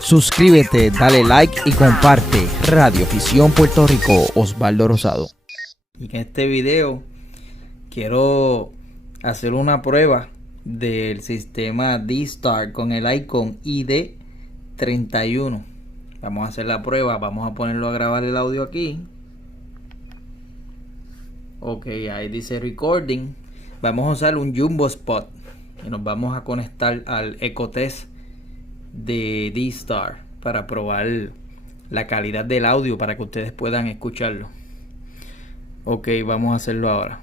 Suscríbete, dale like y comparte. Radiovisión Puerto Rico, Osvaldo Rosado. Y en este video quiero hacer una prueba del sistema D-Star con el icon ID31. Vamos a hacer la prueba, vamos a ponerlo a grabar el audio aquí. Ok, ahí dice recording. Vamos a usar un Jumbo Spot y nos vamos a conectar al Ecotest de D-Star para probar la calidad del audio para que ustedes puedan escucharlo. Ok, vamos a hacerlo ahora.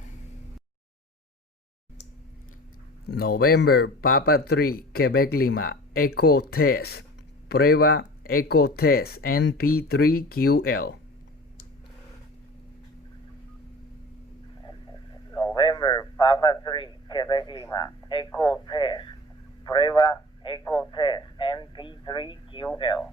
November Papa 3 Quebec Lima Ecotest. Prueba Ecotest NP3QL. November Papa 3 Quebec Lima Ecotest. Prueba Ecotest NP3QL.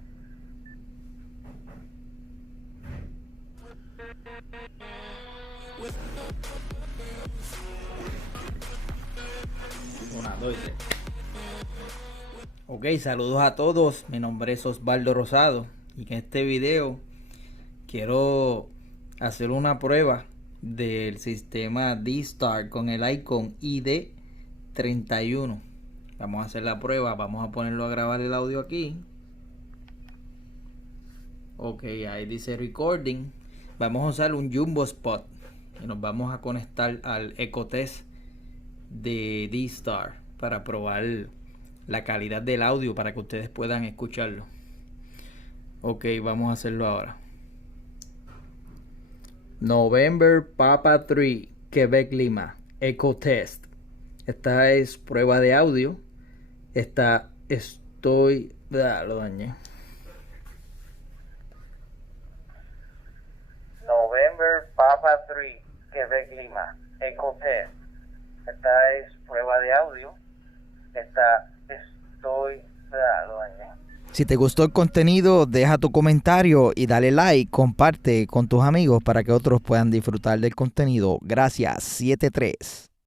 Ok, saludos a todos. Mi nombre es Osvaldo Rosado y en este video quiero hacer una prueba del sistema D-Star con el icon ID31. Vamos a hacer la prueba, vamos a ponerlo a grabar el audio aquí. Ok, ahí dice recording. Vamos a usar un Jumbo Spot y nos vamos a conectar al Ecotest de D-Star para probar la calidad del audio para que ustedes puedan escucharlo. Ok, vamos a hacerlo ahora. November Papa 3 Quebec Lima Ecotest. Esta es prueba de audio. Lo dañé. November Papa 3 Quebec Lima Ecotest. Esta es prueba de audio. Lo dañé. Si te gustó el contenido, deja tu comentario y dale like, comparte con tus amigos para que otros puedan disfrutar del contenido. Gracias, 73.